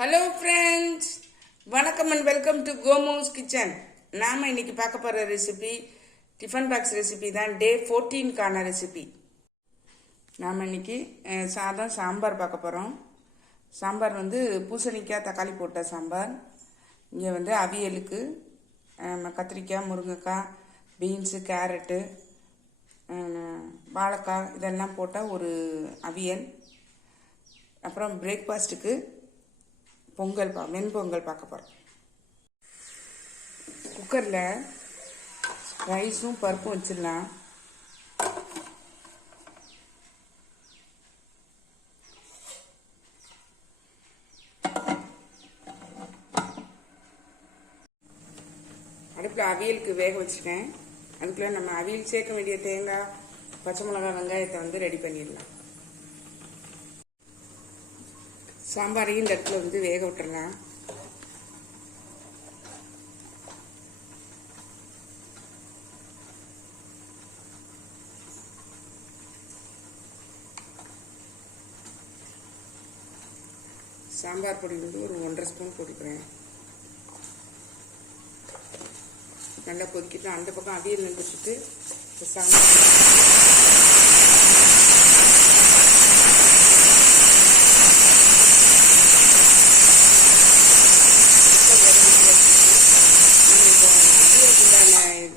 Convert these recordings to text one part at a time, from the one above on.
Hello friends, வணக்கம் and welcome to கோமோஸ் kitchen. நாம் இன்னைக்கு பார்க்க போகிற ரெசிபி டிஃபன் பாக்ஸ் ரெசிபி தான். டே 14க்கான ரெசிபி. நாம் இன்னைக்கு சாதம் சாம்பார் பார்க்க போகிறோம். சாம்பார் பூசணிக்காய் தக்காளி போட்ட சாம்பார். இங்கே அவியலுக்கு கத்திரிக்காய், முருங்கைக்காய், பீன்ஸு, கேரட்டு, வாழைக்காய் இதெல்லாம் போட்ட ஒரு அவியல். அப்புறம் பிரேக்ஃபாஸ்ட்டுக்கு பொங்கல் வெண்பொங்கல் பார்க்க போகிறோம். குக்கரில் ரைஸும் பருப்பும் வச்சிடலாம். அடுப்பில் அவியலுக்கு வேக வச்சுருக்கேன். அதுக்குள்ளே நம்ம அவியல் சேர்க்க வேண்டிய தேங்காய், பச்சை மிளகாய், வெங்காயத்தை ரெடி பண்ணிடலாம். சாம்பாரையும் இந்த இடத்துல வேக விட்டுறலாம். சாம்பார் பொடி ஒரு 1.5 ஸ்பூன் போட்டுக்கிறேன். நல்லா கொதிக்கிட்டு அந்த பக்கம் அவியல் நின்றுட்டு சாம்பார்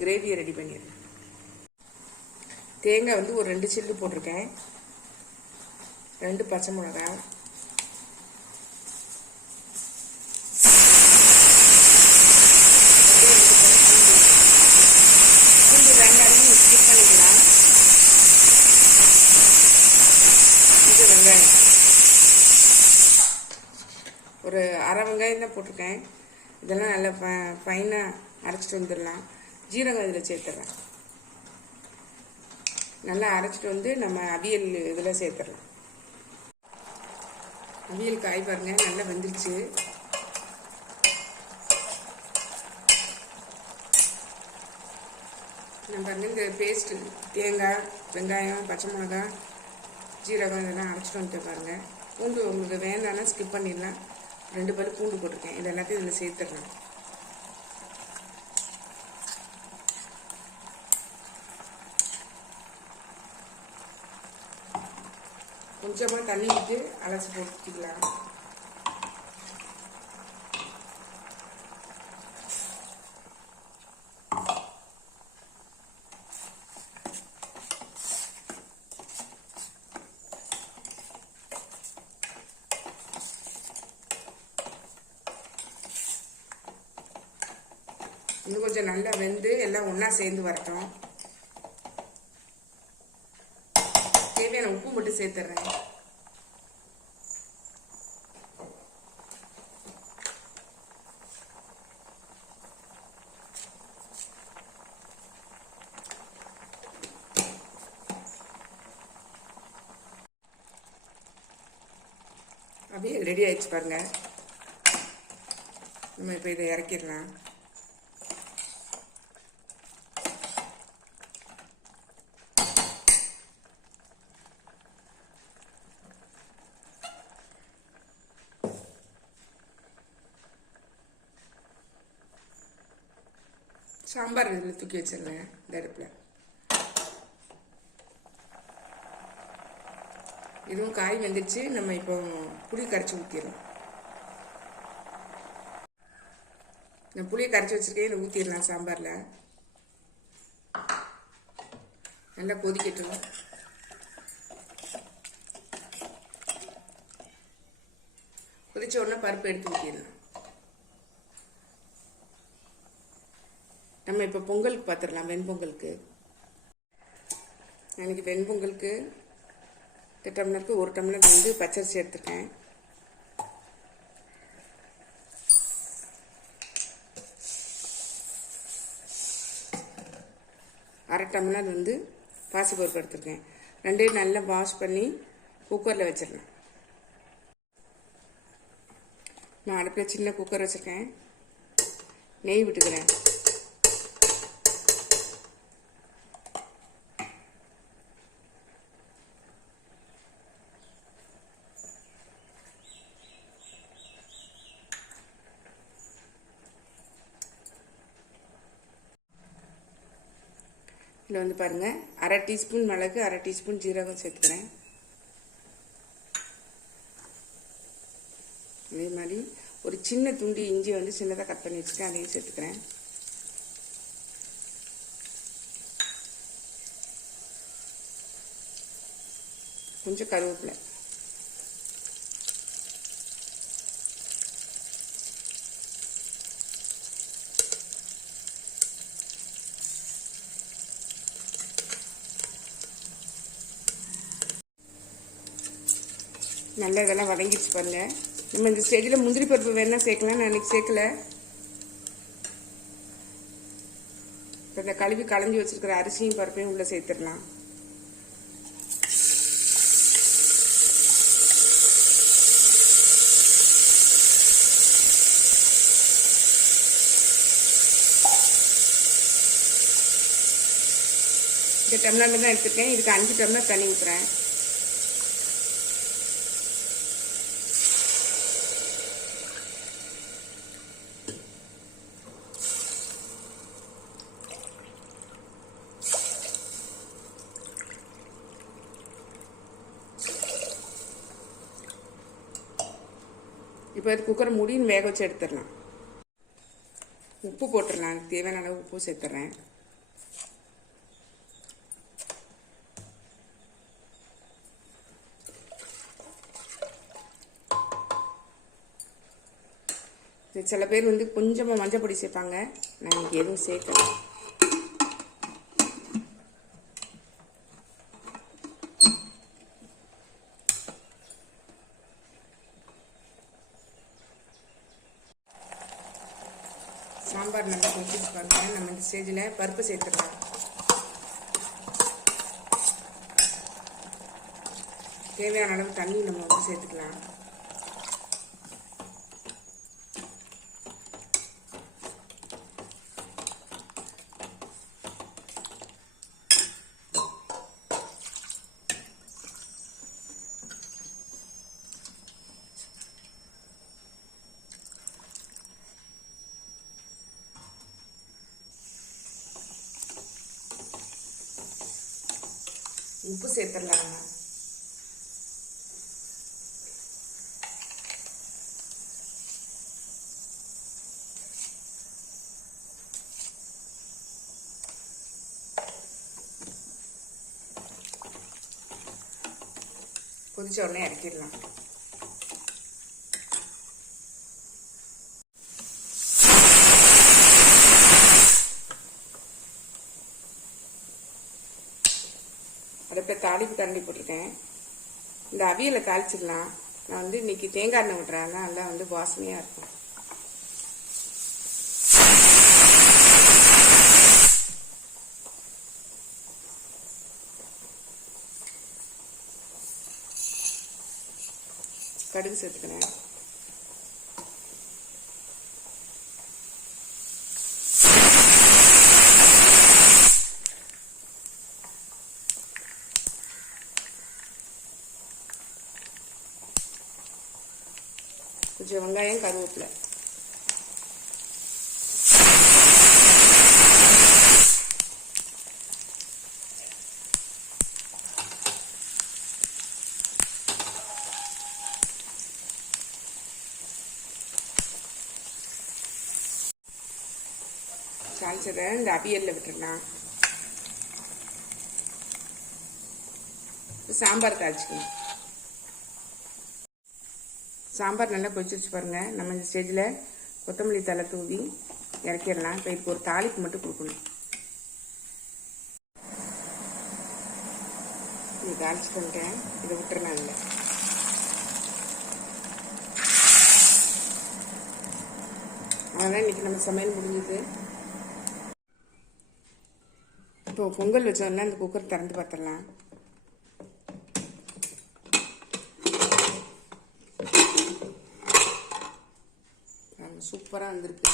கிரேவியை ரெடி பண்ணிடுறேன். தேங்காய் ஒரு 2 சில்லு போட்டிருக்கேன். 2 பச்சை மிளகாய், பூண்டு வெங்காயம் ஸ்கிப் பண்ணிக்கலாம். இது வெங்காயம் ஒரு அரை வெங்காயம் தான் போட்டிருக்கேன். இதெல்லாம் நல்லா ஃபைனாக அரைச்சிட்டு வந்துடலாம். ஜீரகம் இதில் சேர்த்துறேன். நல்லா அரைச்சிட்டு நம்ம அவியல் இதில் சேர்த்துடலாம். அவியல் காய் பாருங்க நல்லா வெந்துருச்சு. நம்ம இந்த பேஸ்ட்டு தேங்காய், வெங்காயம், பச்சை மிளகாய், ஜீரகம் இதெல்லாம் அரைச்சிட்டு வந்துட்டு பாருங்க. பூண்டு உங்களுக்கு வேண்டாம்னா ஸ்கிப் பண்ணிடலாம். 2 பல் பூண்டு போட்டிருக்கேன். இது எல்லாத்தையும் இதில் சேர்த்துடலாம். கொஞ்சமாக தண்ணி விட்டு அலசி போட்டுக்கலாம். இன்னும் கொஞ்சம் நல்லா வெந்து எல்லாம் ஒன்றா சேர்ந்து வரட்டும். தேவையான உப்பு மட்டும் சேர்த்துறேன். அப்படியே ரெடி ஆயிடுச்சு பாருங்க. நம்ம இப்போ இதை இறக்கிடலாம். சாம்பார் இதில் தூக்கி வச்சிடறேன். இந்த அடுப்பில் இதுவும் காய் வெந்துருச்சு. நம்ம இப்போ புளி கரைச்சி ஊற்றிடலாம். நான் புளியை கரைச்சி வச்சிருக்கேன். இதை ஊற்றிடலாம் சாம்பாரில். நல்லா கொதிக்கட்டும். கொதிச்ச உடனே பருப்பு எடுத்து ஊற்றிடலாம். நம்ம இப்போ பொங்கலுக்கு பார்த்துடலாம். வெண்பொங்கலுக்கு எனக்கு வெண்பொங்கலுக்கு 8 டம்ளருக்கு 1 டம்ளர் பச்சரிசி எடுத்துருக்கேன். அரை டம்ளர் பாசிப்பருப்பு எடுத்துருக்கேன். 2 நல்லா வாஷ் பண்ணி குக்கரில் வச்சிடலாம். நான் அடுப்பில் சின்ன குக்கர் வச்சுருக்கேன். நெய் விட்டுக்கிறேன். இதில் வந்து பாருங்கள், அரை டீஸ்பூன் மிளகு, அரை டீஸ்பூன் ஜீரகம் சேர்த்துக்கிறேன். அதே மாதிரி ஒரு சின்ன துண்டு இஞ்சி வந்து சின்னதாக கட் பண்ணி வச்சுருக்கேன், அதையும் சேர்த்துக்கிறேன். கொஞ்சம் கருவேப்பிலை. நல்லா இதெல்லாம் வதங்கிடுச்சு பாருங்க. நம்ம இந்த ஸ்டேஜில் முந்திரி பருப்பு வேணா சேர்க்கலாம், நான் இன்னைக்கு சேர்க்கல. இப்போ இந்த கழுவி களைஞ்சி வச்சிருக்கிற அரிசியும் பருப்பையும் உள்ள சேர்த்துடலாம். இந்த டம்ளர்ல தான் எடுத்துருக்கேன், இதுக்கு 5 டம்ளர் தண்ணி ஊற்றுறேன். இப்போ அது குக்கரை மூடின்னு வேக வச்சு எடுத்துடலாம். உப்பு போட்டுடலாம், தேவையான அளவு உப்பு சேர்த்துட்றேன். சில பேர் வந்து கொஞ்சமாக மஞ்சள் பொடி சேர்ப்பாங்க, நான் இன்னைக்கு எதுவும் சேர்க்கல. சாம்பார் நல்லா கொதிச்சு பாருங்க. நம்ம இந்த ஸ்டேஜில் பருப்பு சேர்த்துக்கலாம். தேவையான அளவு தண்ணி நம்ம வந்து சேர்த்துக்கலாம். உப்பு சேர்த்துடலாங்க. கொதிச்ச உடனே இறக்கிடலாம். அடுத்த தாளிப்பு கரண்டி போட்டிருக்கேன். இந்த அவியலை தாளிச்சிடலாம். நான் வந்து இன்னைக்கு தேங்காய் எண்ணெய் விட்டுறேன், நல்லா வந்து வாசனையாக இருக்கும். கடுகு சேர்த்துக்கிறேன். கொஞ்சம் வெங்காயம், கருவேப்பிலை. தாளிச்சதை இந்த அவியலில் விட்டுடலாம். சாம்பார் தாளிச்சுக்கலாம். சாம்பார் நல்லா கொதிச்சு பாருங்க. நம்ம இந்த ஸ்டேஜில் கொத்தமல்லி தலை தூவி இறக்கிடலாம். இப்போ இதுக்கு ஒரு தாளிப்பு மட்டும் கொடுக்கணும். இது தாளிச்சு பண்ணிட்டேன், இதை விட்டுறலாம். இல்லை அதான் இன்னைக்கு நம்ம சமையல் முடிஞ்சது. இப்போ பொங்கல் வச்சோம்னா அந்த குக்கர் திறந்து பார்த்துடலாம். சூப்பராக வந்திருக்கு.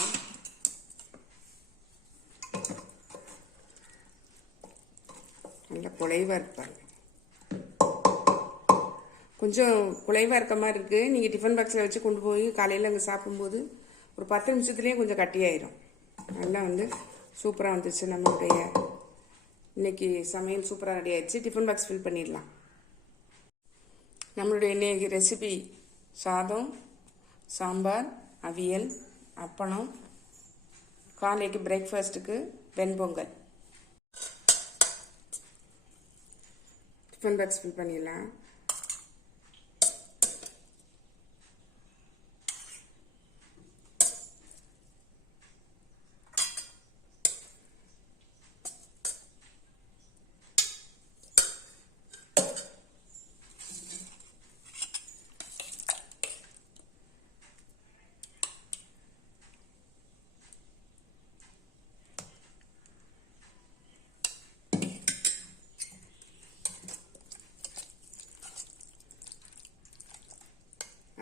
நல்லா குலைவாக இருப்பாங்க. கொஞ்சம் குலைவாக இருக்க மாதிரி இருக்குது. நீங்கள் டிஃபன் பாக்ஸில் வச்சு கொண்டு போய் காலையில் அங்கே சாப்பிடும்போது ஒரு 10 நிமிஷத்துலேயே கொஞ்சம் கட்டியாயிரும். நல்லா வந்து சூப்பராக வந்துச்சு நம்மளுடைய இன்றைக்கி சமையல் சூப்பராக ரெடி ஆயிடுச்சு. டிஃபன் பாக்ஸ் ஃபில் பண்ணிடலாம். நம்மளுடைய இன்றைக்கி ரெசிபி சாதம், சாம்பார், அவியல், அப்பளம், காலைக்கு பிரேக்ஃபாஸ்ட்டுக்கு வெண்பொங்கல். டிஃபன் பாக்ஸ் ஃபில் பண்ணிடலாம்.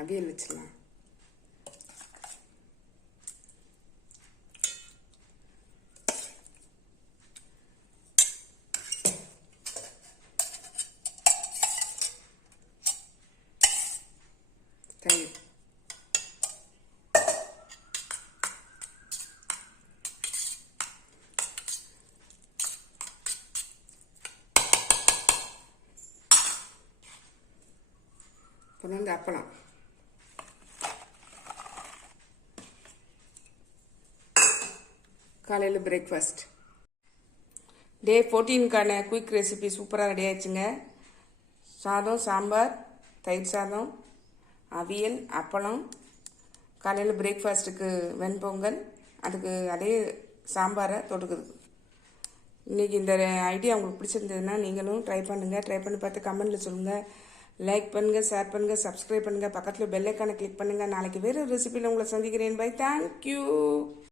அவியல் வச்சிடலாம். தயிர், அப்புறம் வந்து அப்பளம். காலையில் பிரேக்ஃபாஸ்ட். டே 14க்கான குயிக் ரெசிபி சூப்பராக ரெடி ஆயிடுச்சுங்க. சாதம், சாம்பார், தயிர் சாதம், அவியல், அப்பளம். காலையில் பிரேக்ஃபாஸ்ட்டுக்கு வெண்பொங்கல், அதுக்கு அதே சாம்பாரை தொட்டுக்குது. இன்றைக்கி இந்த ஐடியா உங்களுக்கு பிடிச்சிருந்ததுன்னா நீங்களும் ட்ரை பண்ணுங்கள். ட்ரை பண்ணி பார்த்து கமெண்ட்டில் சொல்லுங்கள். லைக் பண்ணுங்கள், ஷேர் பண்ணுங்கள், சப்ஸ்கிரைப் பண்ணுங்கள், பக்கத்தில் பெல் ஐக்கானை கிளிக் பண்ணுங்கள். நாளைக்கு வேறு ரெசிபியில் உங்களை சந்திக்கிறேன். பை. தேங்க்யூ.